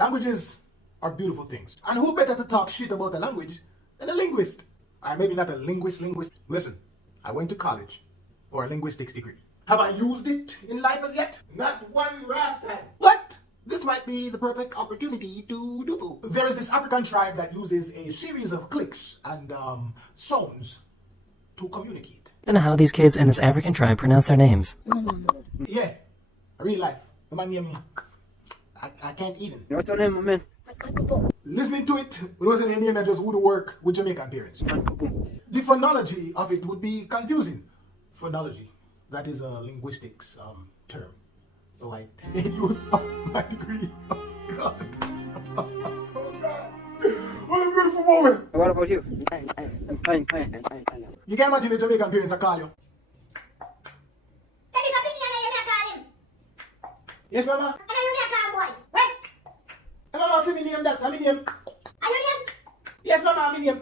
Languages are beautiful things. And who better to talk shit about a language than a linguist? Or maybe not a linguist. Listen, I went to college for a linguistics degree. Have I used it in life as yet? Not one rasta. But this might be the perfect opportunity to do so. There is this African tribe that uses a series of clicks and sounds to communicate. I don't know how these kids in this African tribe pronounce their names. Yeah, real life. The man name, I can't even. What's your name, man? Listening to it wasn't any name that just would work with Jamaican parents. The phonology of it would be confusing. Phonology, that is a linguistics term. So I made use of my degree. Oh God. Oh God. What a beautiful moment. What about you? I'm fine. You can imagine the Jamaican parents are call you. Yes, mama. Mama, give me name that. I'm in name. Yes, mama, I'm in name.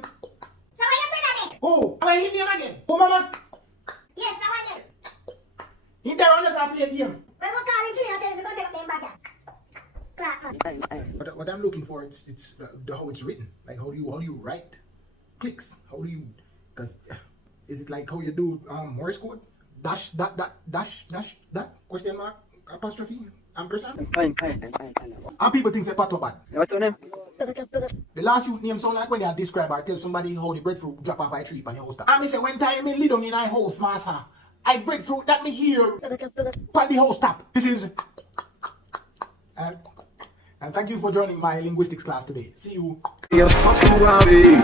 Oh, am I in name again? Oh, mama. In there, on us, I play a game. What I'm looking for, it's how it's written. Like how do you write clicks? How do you? Because is it like how you do Morse code? Dash that question mark apostrophe ampersand. I'm fine. And people think it's pato bad. What's your name? The last youth name sound like when they describe or tell somebody how the breadfruit drop off a tree on your house. And me say when time me lay down in a house, master, I breadfruit that me hear on the house top. This is and thank you for joining my linguistics class today. See you. You're fucking around me.